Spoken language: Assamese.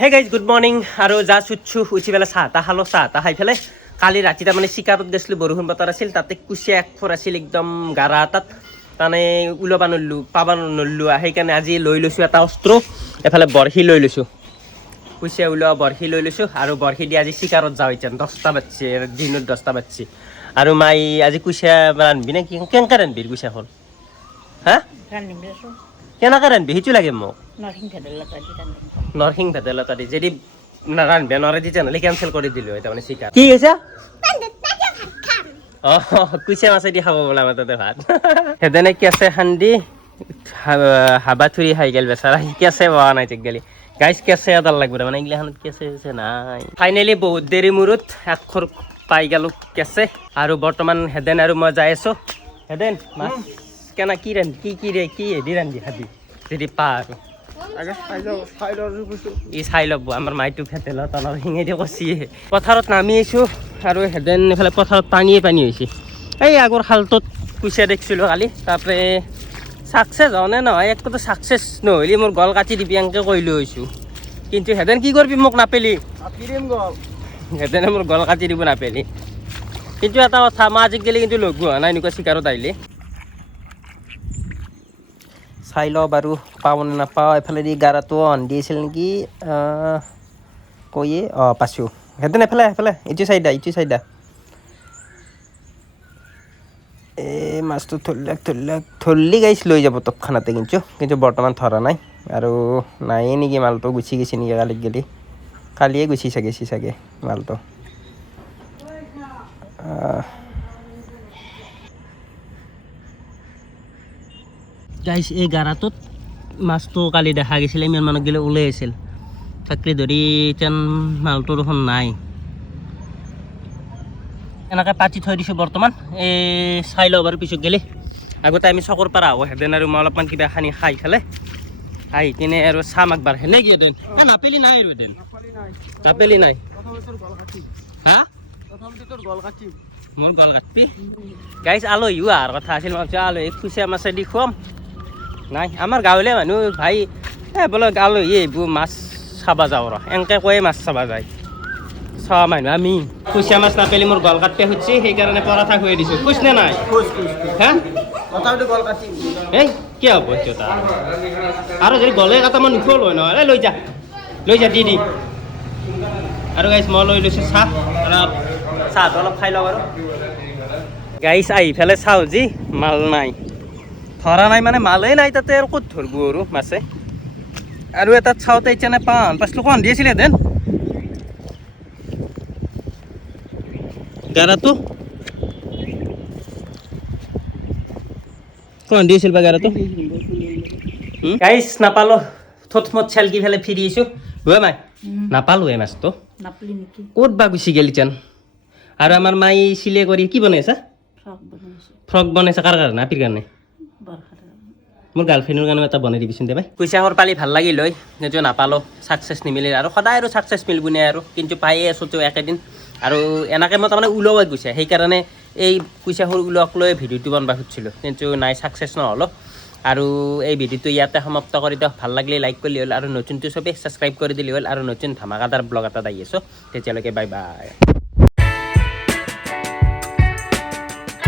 হে গাইজ গুড মৰ্নিং আৰু জাষ্ট উঠি পেলাই চাহ তাহ খাই পেলাই কালি ৰাতি তাৰমানে চিকাৰত গৈছিলোঁ বৰষুণ বতৰ আছিল তাতে কুচিয়া এক ফোৰ আছিল একদম গাৰা তাত তাৰমানে ওলাব নোৱাৰিলোঁ পাব নোৱাৰিলোঁ সেইকাৰণে আজি লৈ লৈছোঁ এটা অস্ত্ৰ এফালে বৰশী লৈ লৈছোঁ কুচিয়া ওলোৱা বৰশী লৈ লৈছোঁ আৰু বৰশী দি আজি চিকাৰত যাওঁ এতিয়া 10টা বাজছে দিনত 10টা বাজছে আৰু মাই আজি কুচিয়া ৰান্ধিবি নে কেনেকৈ ৰান্ধিবি কুচিয়াখন হা কেনেকৈ ৰান্ধিবি সেইটো লাগে মোক নৰসিংহ ভেদাইলতা দি যদি ৰান্ধিব নোৱাৰে তেতিয়াহ'লে কেঞ্চেল কৰি দিলোঁ হয় তাৰমানে চিকাৰ কি কৈছা অঁ কুচিয়া মাছেদি খাব বোলে আমাৰ তাতে ভাত সেইদিনে কেঁচে খান্দি হাবা থুৰি খাই গেল বেচাৰা কেঁচে পোৱা নাই ঠিক গেলি গাইজ কেঁচে এডাল লাগিব তাৰমানে এইগিলাখনত কেঁচে নাই ফাইনেলি বহুত দেৰি মূৰত একখৰ পাই গেলোঁ কেঁচে আৰু বৰ্তমান হেদেন আৰু মই যাই আছোঁ হেদেন মাছ কেনে কি ৰান্ধি কি হেদি ৰান্ধি খাবি যদি পা আৰু ই চাই ল'ব আমাৰ মাইটো ভেটেলত অলপ শিঙেদি কচিয়ে পথাৰত নামি আহিছোঁ আৰু হেদেন এইফালে পথাৰত পানী হৈছে এই আগৰ খালটোত কুচিয়া দেখিছিলোঁ কালি তাৰপৰা ছাকচেছ হয়নে নহয় একোতো ছাকচেছ নহ'লে মোৰ গল কাটি দিবি এনেকৈ কৈ লৈ হৈছোঁ কিন্তু হেদেন কি কৰিবি মোক নাপেলি হেদেনে মোৰ গল কাটি দিব নাপেলি কিন্তু এটা কথা মই আজিকালি কিন্তু লঘু হোৱা নাই এনেকুৱা চিকাৰত আহিলে চাই লওঁ বাৰু পাওঁ নে নাপাওঁ এফালেদি গাৰাটো অন দি আছিল নেকি কৈয়ে অঁ পাইছোঁ হেঁতেন এফালে ইটো চাইডা এই মাছটো ধৰলি গাইছ লৈ যাব তৎক্ষণাতে কিন্তু বৰ্তমান ধৰা নাই আৰু নায়ে নেকি মালটো গুচি গৈছে নেকি কালিয়ে গুচি চাগে মালটো গাইছ এই গাৰাটোত মাছটো কালি দেখা গৈছিলে ইমান মানুহ গেলে ওলাই আছিল চাকৰি ধৰি যেন মালটো দেখোন নাই এনেকৈ পাতি থৈ দিছোঁ বৰ্তমান এই চাই লওঁ বাৰু পিছত গেলে আগতে আমি চকৰ পৰা আহোঁ হেঁতেন আৰু মই অলপমান কিবা খানি খাই পেলাই আহি কিনে আৰু চাম একবাৰ সেনে কি এদিন নাপেলি নাই আৰু এদিন নাপেলি নাই হা মোৰ গল কাটবি গাইছ আলহীও অহাৰ কথা আছিল মই ভাবিছোঁ আলহীক কুচিয়া মাছেদি খুৱাম নাই আমাৰ গাঁৱলীয়া মানুহ ভাই বোলে আলহী এইবোৰ মাছ চাব যাওঁ এনেকৈ কৈয়ে মাছ চাব যায় চোৱা মানুহ আমি কুচিয়া মাছ নাপালি মোৰ গল কাটপে সুধিছে সেইকাৰণে পৰঠা খুৱাই দিছোঁ খুচ নে নাই হা এই কি হ'ব এটা আৰু যদি গলে কাটা মই নুখুৱালো হয় নহয় লৈ যা দি আৰু গাইছ মই লৈ লৈছোঁ চাহটো অলপ খাই লওঁ বাৰু গাইছ আহি পেলাই চাওঁ যি মাল নাই ধৰা নাই মানে মালেই নাই তাতে আৰু ক'ত ধৰিব আৰু মাছে আৰু এটাত চাওঁতে এতিয়া নে পাঁচলো কণ দিছিলে দেন গাৰাটো কণ দিছিল বা গাৰাটো গাইছ নাপালোঁ থত চেলকি ফেলে ফিৰি আহিছোঁ হয় মাই নাপালোঁ এই মাছটো ক'ত বা গুচি গেল ইতেন আৰু আমাৰ মাই চিলাই কৰি কি বনাইছা ফ্ৰক বনাইছা কাৰ কাৰণে আপিৰ কাৰণে মোৰ গাৰ্লফ্ৰেণ্ডৰ কাৰণে এটা বনাই দিবিচোন দে ভাই কুচিয়াখৰ পালি ভাল লাগিল হয় সেইটো নাপালোঁ ছাকচেছ নিমিলিল আৰু সদায় আৰু ছাকচেছ মিলিব নাই আৰু কিন্তু পায়ে আছোঁ তেওঁ একেদিন আৰু এনেকৈ মই তাৰমানে ওলোৱাই গৈছে সেইকাৰণে এই কুচিয়াখৰ ওলোৱাক লৈ ভিডিঅ'টো বনাব খুজিছিলোঁ কিন্তু নাই ছাকচেছ নহ'লোঁ আৰু এই ভিডিঅ'টো ইয়াতে সমাপ্ত কৰি দিয়ক ভাল লাগিলে লাইক কৰিলে হ'ল আৰু নতুনটো চবেই ছাবস্ক্ৰাইব কৰি দিলে হ'ল আৰু নতুন ধামাকাদাৰ ব্লগ এটা আহি আছোঁ তেতিয়ালৈকে বাই বাই